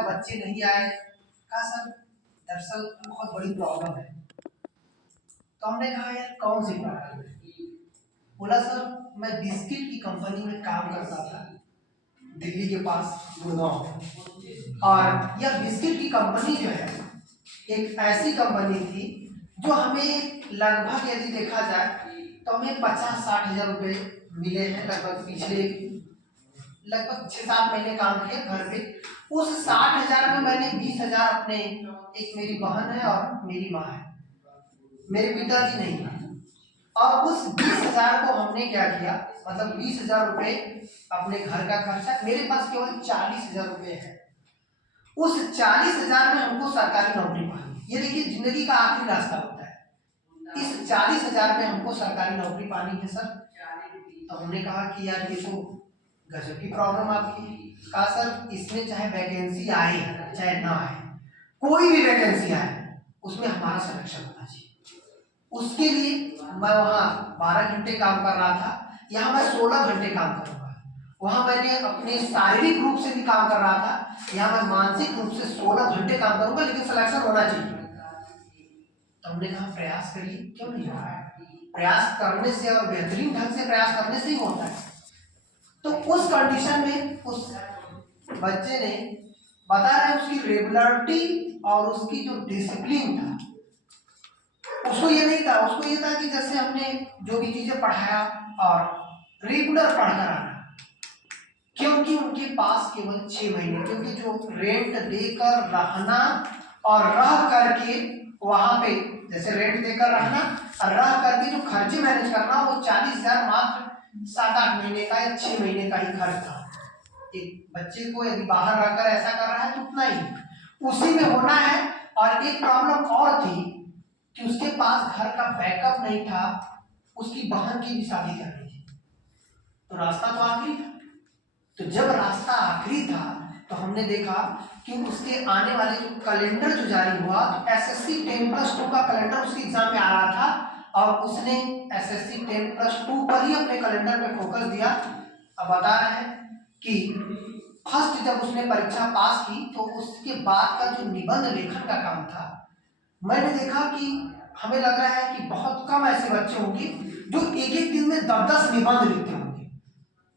अब बच्चे नहीं आए। कहा सर दरअसल बहुत बड़ी प्रॉब्लम है। तो हमने कहा यार कौन सी प्रॉब्लम है? बोला सर मैं बिस्किट की कंपनी में काम करता था दिल्ली के पास गुड़गांव में, और यह बिस्किट की कंपनी जो है एक ऐसी कंपनी थी जो हमें लगभग यदि देखा जाए तो हमें 50-60 हजार रुपये मिले हैं लगभग। पिछले लगभग 6-7 महीने काम किया घर पे। उस 60 हजार में मैंने 20 हजार अपने, एक मेरी बहन है और मेरी माँ है, मेरे पिताजी नहीं है, और उस 20 हजार को हमने क्या किया, मतलब 20 हजार रुपये अपने घर का खर्चा, मेरे पास केवल 40 हजार रुपये है। उस 40 हजार में हमको सरकारी नौकरी पानी, ये देखिए जिंदगी का आखिरी रास्ता होता है। इस 40 हजार में हमको सरकारी नौकरी पानी है सर। तो हमने कहा कि यार ये तो गजब की प्रॉब्लम आपकी। कहा सर इसमें चाहे वैकेंसी आए चाहे ना आए, कोई भी वैकेंसी आए उसमें हमारा सिलेक्शन होना चाहिए। उसके लिए मैं वहाँ 12 घंटे काम कर रहा था, यहाँ मैं 16 घंटे काम करूँगा। वहाँ मैंने अपने शारीरिक रूप से भी काम कर रहा था, यहाँ मैं मानसिक रूप से 16 घंटे काम करूँगा, लेकिन सिलेक्शन होना चाहिए। तो हमने कहा प्रयास करिए, क्यों नहीं हो रहा है? प्रयास करने से और बेहतरीन ढंग से प्रयास करने से ही होता है। तो उस कंडीशन में उस बच्चे ने बता रहे उसकी रेगुलरिटी और उसकी जो डिसिप्लिन था, उसको ये नहीं था, उसको ये था कि जैसे हमने जो भी चीजें पढ़ाया और रेगुलर पढ़कर आना। क्योंकि उनके पास केवल 6 महीने, क्योंकि जो रेंट देकर रहना और रह करके वहां पे, जैसे रेंट देकर रहना और रह करके जो खर्चे मैनेज करना, वो 40 हजार मात्र 7-8 महीने का या 6 महीने का ही खर्च था। एक बच्चे को यदि बाहर रहकर ऐसा कर रहा है तो उतना ही उसी में होना है। और एक प्रॉब्लम और थी कि उसके पास घर का बैकअप नहीं था, उसकी बहन की भी शादी करनी थी, तो रास्ता तो आखिरी था। तो जब रास्ता आखिरी था तो हमने देखा कि उसके आने वाले जो कैलेंडर जो जारी हुआ, तो एसएससी 10+2 का कैलेंडर उसके एग्जाम में आ रहा था, और उसने एसएससी 10+2 पर ही अपने कैलेंडर पे फोकस दिया। अब बता रहे हैं कि फर्स्ट जब उसने परीक्षा पास की तो उसके बाद का जो निबंध लेखन का काम था, मैंने देखा कि हमें लग रहा है कि बहुत कम ऐसे बच्चे होंगे जो एक एक दिन में 10-10 निबंध लिखते होंगे।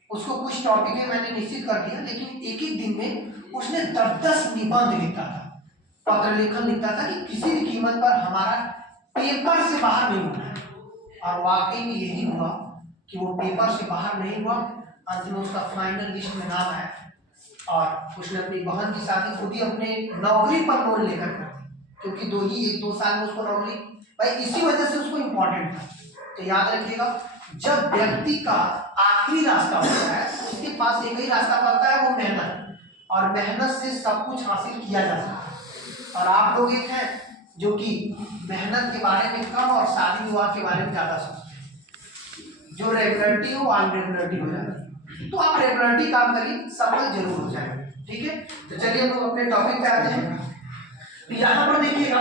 उसको कुछ टॉपिक है मैंने निश्चित कर दिया, लेकिन एक एक दिन में उसने 10-10 निबंध लिखता था, पत्र लेखन लिखता था कि किसी भी कीमत पर हमारा पेपर से बाहर नहीं होना है। और वाकई में यही हुआ कि वो पेपर से बाहर नहीं हुआ। अंत में उसका फाइनल लिस्ट में नाम आया और उसने अपनी बहन की शादी खुद ही अपने नौकरी पर लोन लेकर कर दी, क्योंकि 1-2 साल में उसको नौकरी, भाई इसी वजह से उसको इम्पोर्टेंट था। तो याद रखिएगा, जब व्यक्ति का आखिरी रास्ता होता है उसके पास एक ही रास्ता पड़ता है, वो मेहनत, और मेहनत से सब कुछ हासिल किया जा सकता है। और आप लोग एक हैं जो कि मेहनत के बारे में कम और शादी विवाह के बारे में ज्यादा सोचते हैं। जो रेगुलरिटी हो अनरेगुलरिटी हो जाती है, तो आप रेगुलरिटी काम करिए, सफल जरूर हो जाएगा। ठीक है, तो चलिए हम लोग अपने टॉपिक पे आते हैं। यहाँ पर देखिएगा